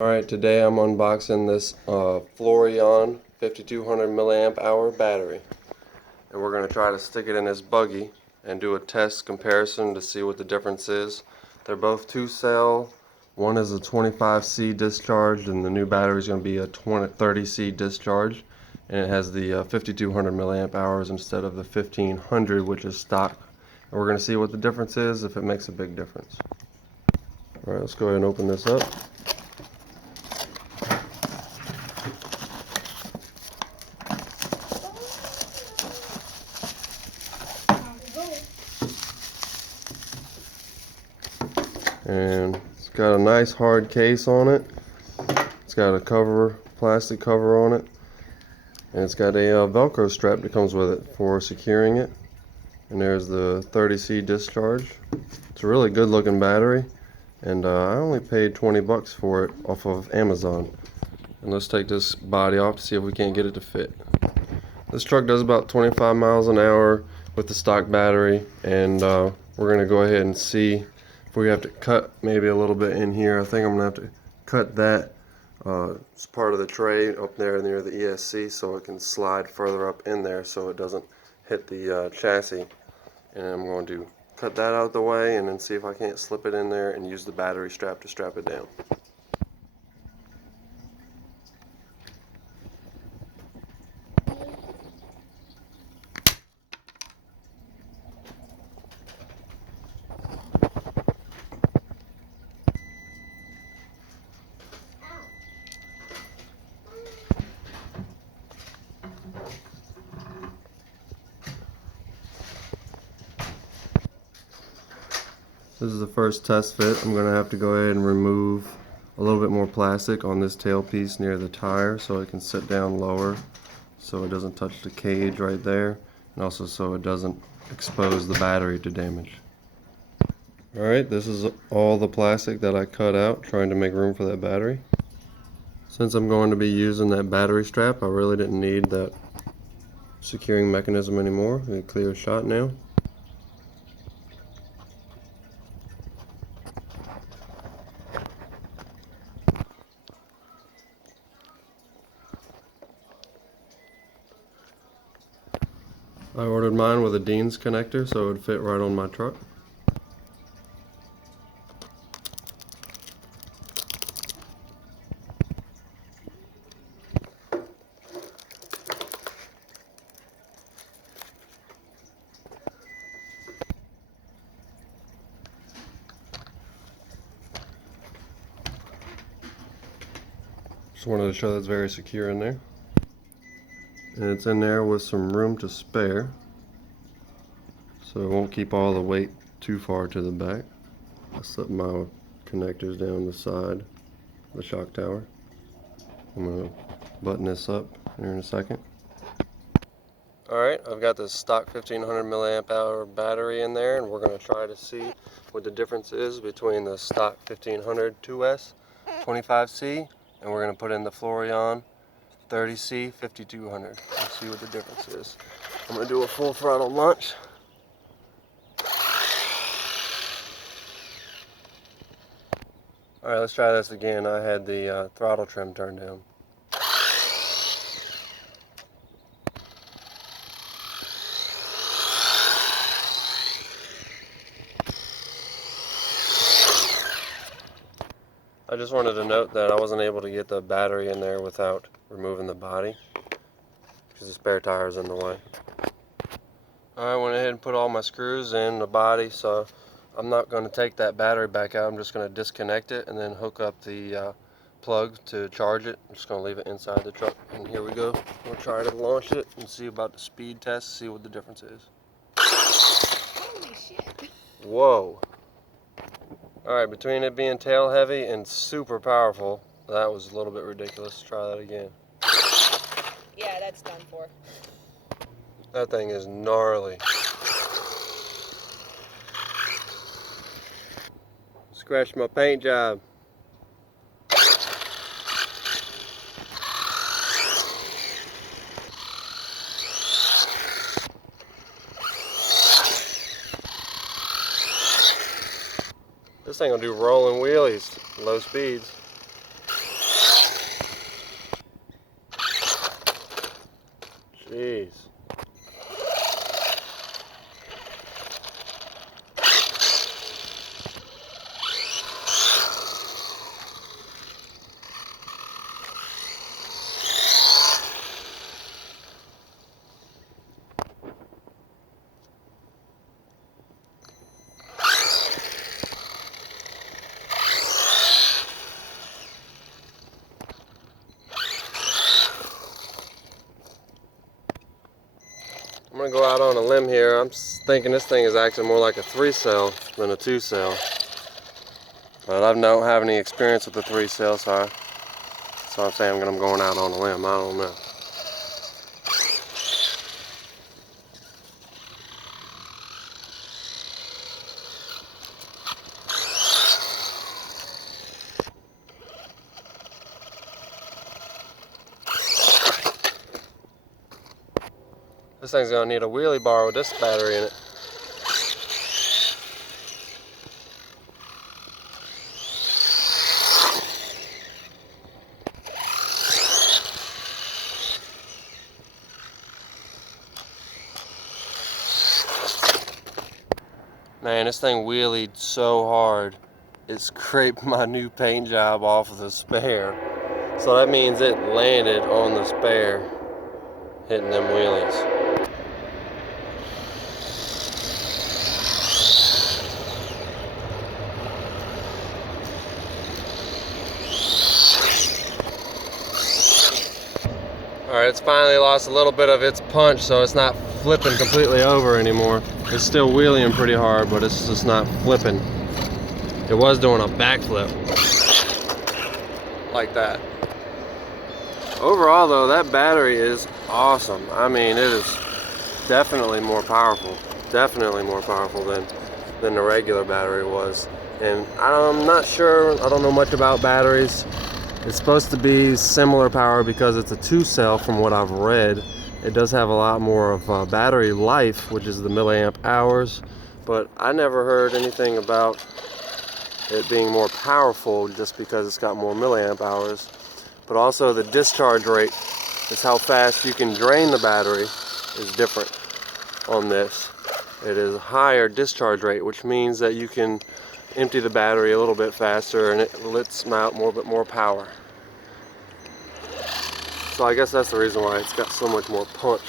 Alright, today I'm unboxing this Floureon 5200 milliamp hour battery. And we're going to try to stick it in this buggy and do a test comparison to see what the difference is. They're both 2-cell. One is a 25C discharge and the new battery is going to be a 30C discharge. And it has the 5200 milliamp hours instead of the 1500, which is stock. And we're going to see what the difference is, if it makes a big difference. Alright, let's go ahead and open this up. And it's got a nice hard case on it. It's got a cover, plastic cover on it, and it's got a Velcro strap that comes with it for securing it. And there's the 30C discharge. It's a really good looking battery, and I only paid 20 bucks for it off of Amazon. And let's take this body off to see if we can't get it to fit. This truck does about 25 miles an hour with the stock battery, and we're going to go ahead and see if we have to cut maybe a little bit in here. I think I'm going to have to cut that as part of the tray up there near the ESC so it can slide further up in there so it doesn't hit the chassis. And I'm going to cut that out of the way and then see if I can't slip it in there and use the battery strap to strap it down. This is the first test fit. I'm going to have to go ahead and remove a little bit more plastic on this tailpiece near the tire so it can sit down lower so it doesn't touch the cage right there, and also so it doesn't expose the battery to damage. Alright, this is all the plastic that I cut out trying to make room for that battery. Since I'm going to be using that battery strap, I really didn't need that securing mechanism anymore. A clear shot now. I ordered mine with a Dean's connector so it would fit right on my truck. Just wanted to show that's very secure in there. And it's in there with some room to spare, so it won't keep all the weight too far to the back. I slip my connectors down the side of the shock tower. I'm going to button this up here in a second. Alright, I've got this stock 1500 milliamp hour battery in there, and we're going to try to see what the difference is between the stock 1500 2S 25C, and we're going to put in the Floureon 30C 5200 and see what the difference is. I'm going to do a full throttle launch. Alright, let's try this again. I had the throttle trim turned down. I just wanted to note that I wasn't able to get the battery in there without removing the body because the spare tire is in the way. I went ahead and put all my screws in the body, so I'm not going to take that battery back out. I'm just going to disconnect it and then hook up the plug to charge it. I'm just going to leave it inside the truck. And here we go. We'll try to launch it and see about the speed test, see what the difference is. Holy shit. Whoa. Alright, between it being tail heavy and super powerful, that was a little bit ridiculous. Let's try that again. Yeah, that's done for. That thing is gnarly. Scratched my paint job. This thing will do rolling wheelies, low speeds. Jeez. I'm gonna go out on a limb here. I'm thinking this thing is actually more like a 3-cell than a 2-cell. But I don't have any experience with the 3-cell, so I'm saying I'm going out on a limb. I don't know. This thing's gonna need a wheelie bar with this battery in it. Man, this thing wheelied so hard, it scraped my new paint job off of the spare. So that means it landed on the spare, hitting them wheelies. Alright, it's finally lost a little bit of its punch, so it's not flipping completely over anymore. It's still wheeling pretty hard, but it's just not flipping. It was doing a backflip. Like that. Overall though, that battery is awesome. I mean, it is definitely more powerful. Definitely more powerful than the regular battery was. And I'm not sure, I don't know much about batteries. It's supposed to be similar power because it's a 2-cell from what I've read. It does have a lot more of battery life, which is the milliamp hours, but I never heard anything about it being more powerful just because it's got more milliamp hours. But also the discharge rate is how fast you can drain the battery is different on this. It is a higher discharge rate, which means that you can empty the battery a little bit faster and it lets out more power. So I guess that's the reason why it's got so much more punch.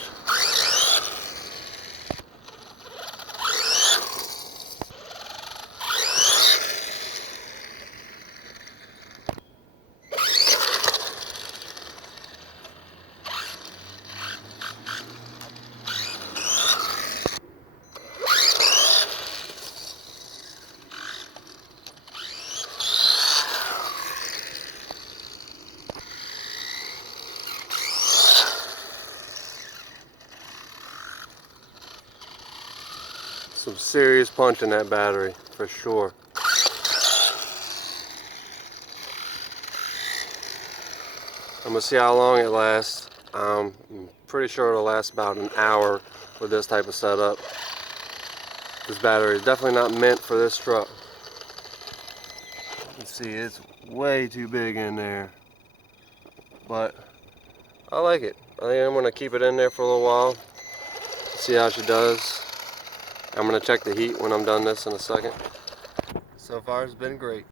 Some serious punch in that battery, for sure. I'm gonna see how long it lasts. I'm pretty sure it'll last about an hour with this type of setup. This battery is definitely not meant for this truck. You can see it's way too big in there. But I like it. I think I'm gonna keep it in there for a little while. See how she does. I'm gonna check the heat when I'm done this in a second. So far it's been great.